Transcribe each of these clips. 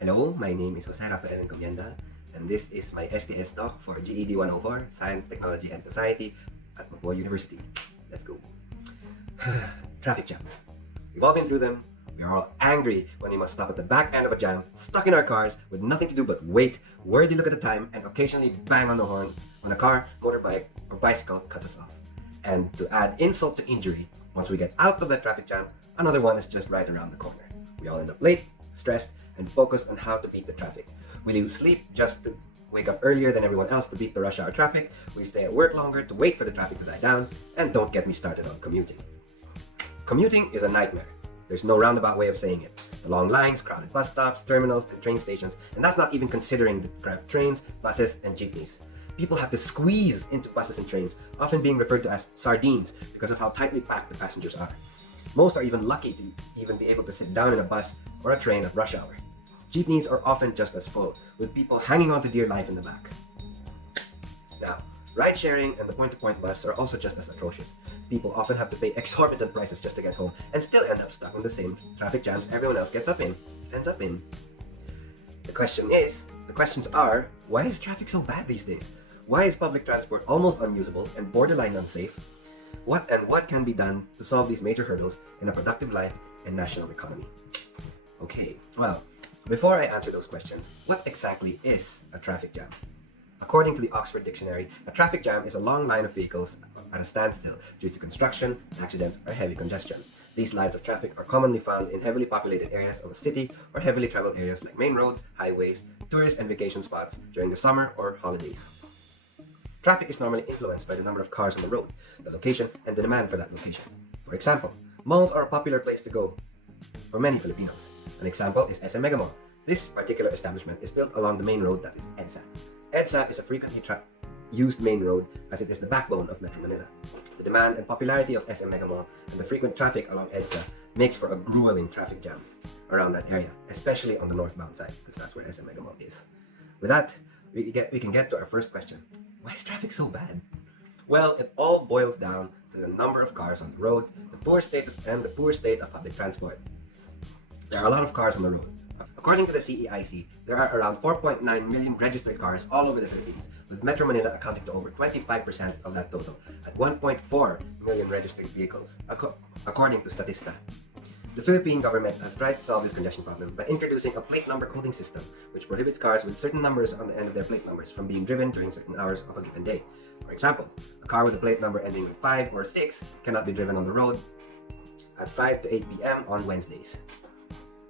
Hello, my name is Jose Rafael Encomienda, and this is my STS talk for GED104, Science, Technology, and Society at Mapua University. Let's go. Traffic jams. We've all been through them. We are all angry when we must stop at the back end of a jam, stuck in our cars with nothing to do but wait, worriedly look at the time, and occasionally bang on the horn when a car, motorbike, or bicycle cuts us off. And to add insult to injury, once we get out of the traffic jam, another one is just right around the corner. We all end up late, stressed, and focused on how to beat the traffic. We lose sleep just to wake up earlier than everyone else to beat the rush hour traffic. We stay at work longer to wait for the traffic to die down, and don't get me started on commuting. Commuting is a nightmare. There's no roundabout way of saying it. The long lines, crowded bus stops, terminals, and train stations, and that's not even considering the cramped trains, buses, and jeepneys. People have to squeeze into buses and trains, often being referred to as sardines because of how tightly packed the passengers are. Most are even lucky to even be able to sit down in a bus or a train at rush hour. Jeepneys are often just as full, with people hanging on to dear life in the back. Now, ride sharing and the point-to-point bus are also just as atrocious. People often have to pay exorbitant prices just to get home and still end up stuck in the same traffic jams everyone else ends up in. The questions are, why is traffic so bad these days? Why is public transport almost unusable and borderline unsafe? What can be done to solve these major hurdles in a productive life and national economy? Okay, well, before I answer those questions, what exactly is a traffic jam? According to the Oxford Dictionary, a traffic jam is a long line of vehicles at a standstill due to construction, accidents, or heavy congestion. These lines of traffic are commonly found in heavily populated areas of a city or heavily traveled areas like main roads, highways, tourist and vacation spots during the summer or holidays. Traffic is normally influenced by the number of cars on the road, the location, and the demand for that location. For example, malls are a popular place to go for many Filipinos. An example is SM Mega Mall. This particular establishment is built along the main road that is EDSA. EDSA is a frequently used main road as it is the backbone of Metro Manila. The demand and popularity of SM Mega Mall and the frequent traffic along EDSA makes for a grueling traffic jam around that area, especially on the northbound side, because that's where SM Mega Mall is. With that, we can get to our first question. Why is traffic so bad? Well, it all boils down to the number of cars on the road, the poor state of public transport. There are a lot of cars on the road. According to the CEIC, there are around 4.9 million registered cars all over the Philippines, with Metro Manila accounting to over 25% of that total, at 1.4 million registered vehicles, according to Statista. The Philippine government has tried to solve this congestion problem by introducing a plate number coding system, which prohibits cars with certain numbers on the end of their plate numbers from being driven during certain hours of a given day. For example, a car with a plate number ending in 5 or 6 cannot be driven on the road at 5 to 8 p.m. on Wednesdays.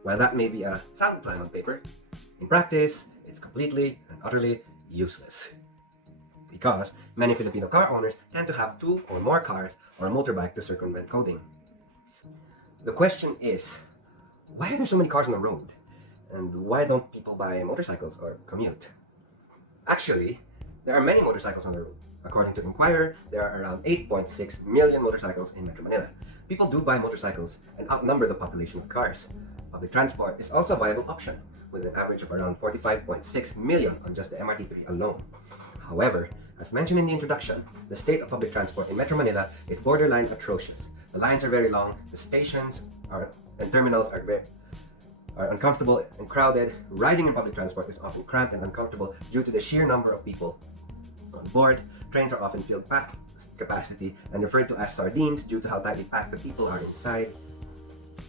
While that may be a sound plan on paper, in practice, it's completely and utterly useless. Because many Filipino car owners tend to have 2 or more cars or a motorbike to circumvent coding. The question is, why are there so many cars on the road? And why don't people buy motorcycles or commute? Actually, there are many motorcycles on the road. According to Inquirer, there are around 8.6 million motorcycles in Metro Manila. People do buy motorcycles and outnumber the population of cars. Public transport is also a viable option, with an average of around 45.6 million on just the MRT3 alone. However, as mentioned in the introduction, the state of public transport in Metro Manila is borderline atrocious. The lines are very long, the stations and terminals are uncomfortable and crowded. Riding in public transport is often cramped and uncomfortable due to the sheer number of people on board. Trains are often filled past capacity and referred to as sardines due to how tightly packed the people are inside.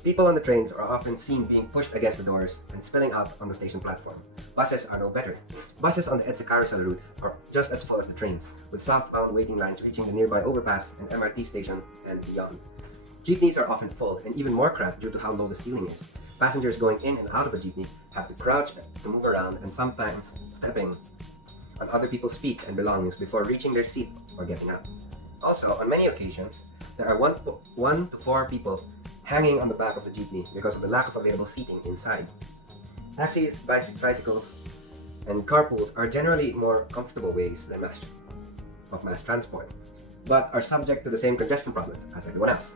People on the trains are often seen being pushed against the doors and spilling out on the station platform. Buses are no better. Buses on the EDSA carousel route are just as full as the trains, with southbound waiting lines reaching the nearby overpass and MRT station and beyond. Jeepneys are often full and even more cramped due to how low the ceiling is. Passengers going in and out of a jeepney have to crouch to move around and sometimes stepping on other people's feet and belongings before reaching their seat or getting out. Also, on many occasions, there are 1 to 4 people hanging on the back of the jeepney because of the lack of available seating inside. Taxis, bicycles, and carpools are generally more comfortable ways than mass transport, but are subject to the same congestion problems as everyone else,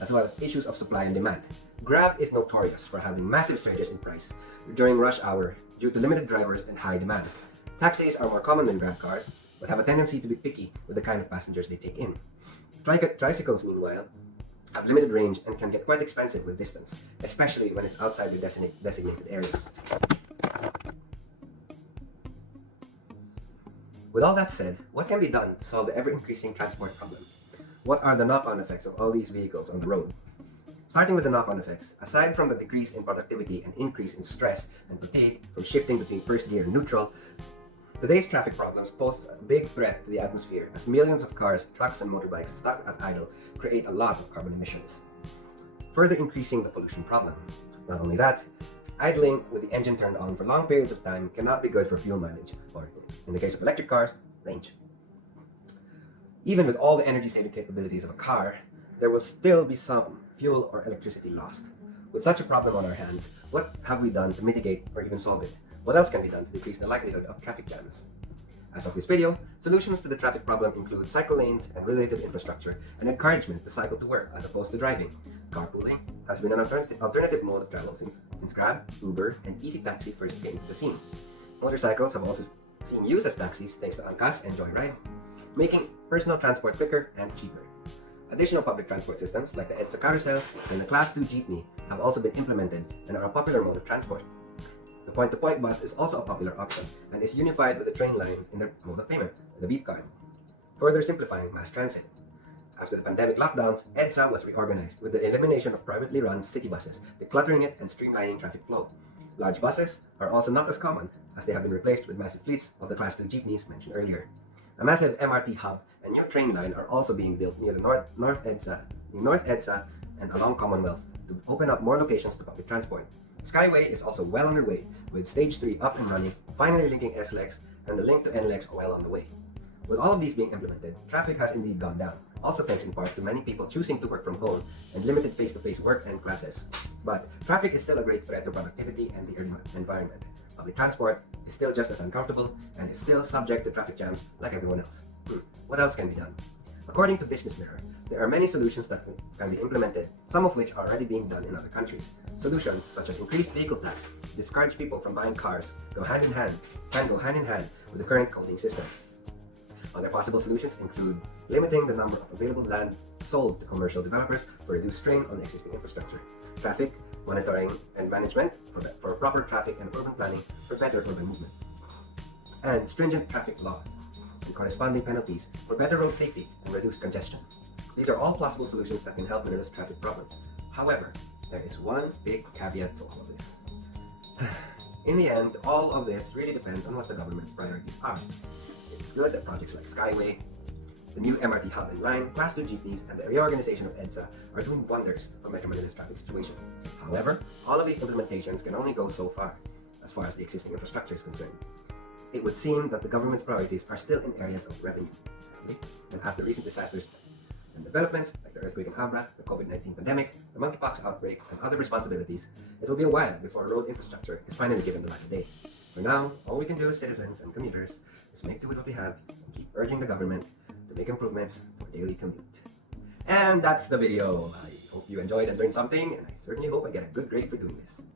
as well as issues of supply and demand. Grab is notorious for having massive surges in price during rush hour due to limited drivers and high demand. Taxis are more common than Grab cars, but have a tendency to be picky with the kind of passengers they take in. Tricycles, meanwhile, have limited range and can get quite expensive with distance, especially when it's outside the designated areas. With all that said, what can be done to solve the ever-increasing transport problem? What are the knock-on effects of all these vehicles on the road? Starting with the knock-on effects, aside from the decrease in productivity and increase in stress and fatigue from shifting between first gear and neutral, today's traffic problems pose a big threat to the atmosphere as millions of cars, trucks, and motorbikes stuck at idle create a lot of carbon emissions, further increasing the pollution problem. Not only that, idling with the engine turned on for long periods of time cannot be good for fuel mileage, or in the case of electric cars, range. Even with all the energy-saving capabilities of a car, there will still be some fuel or electricity lost. With such a problem on our hands, what have we done to mitigate or even solve it? What else can be done to decrease the likelihood of traffic jams? As of this video, solutions to the traffic problem include cycle lanes and related infrastructure and encouragement to cycle to work as opposed to driving. Carpooling has been an alternative mode of travel since Grab, Uber, and Easy Taxi first came to the scene. Motorcycles have also seen use as taxis thanks to Angkas and Joyride, making personal transport quicker and cheaper. Additional public transport systems like the EDSA carousel and the Class 2 jeepney have also been implemented and are a popular mode of transport. The point-to-point bus is also a popular option and is unified with the train lines in their mode of payment, the beep card, further simplifying mass transit. After the pandemic lockdowns, EDSA was reorganized with the elimination of privately run city buses, decluttering it and streamlining traffic flow. Large buses are also not as common as they have been replaced with massive fleets of the Class 2 jeepneys mentioned earlier. A massive MRT hub and new train line are also being built near the North EDSA and along Commonwealth to open up more locations to public transport. Skyway is also well underway, with Stage 3 up and running, finally linking SLEX and the link to NLEX well on the way. With all of these being implemented, traffic has indeed gone down, also thanks in part to many people choosing to work from home and limited face-to-face work and classes. But traffic is still a great threat to productivity and the environment. Public transport is still just as uncomfortable and is still subject to traffic jams like everyone else. What else can be done? According to Business Mirror, there are many solutions that can be implemented, some of which are already being done in other countries. Solutions such as increased vehicle tax, discourage people from buying cars, can go hand in hand with the current coding system. Other possible solutions include limiting the number of available land sold to commercial developers for reduced strain on the existing infrastructure, traffic monitoring and management for proper traffic and urban planning for better urban movement, and stringent traffic laws and corresponding penalties for better road safety and reduced congestion. These are all possible solutions that can help with this traffic problem. However, there is one big caveat to all of this. In the end, all of this really depends on what the government's priorities are. It's good that projects like Skyway, the new MRT hub and line, Class 2 jeepneys, and the reorganization of EDSA are doing wonders for Metro Manila's traffic situation. However, all of these implementations can only go so far as the existing infrastructure is concerned. It would seem that the government's priorities are still in areas of revenue, and after recent disasters and developments like the earthquake in Abra, the COVID-19 pandemic, the monkeypox outbreak, and other responsibilities, it will be a while before road infrastructure is finally given the light of day. For now, all we can do as citizens and commuters is make do with what we have and keep urging the government to make improvements to our daily commute. And that's the video. I hope you enjoyed and learned something, and I certainly hope I get a good grade for doing this.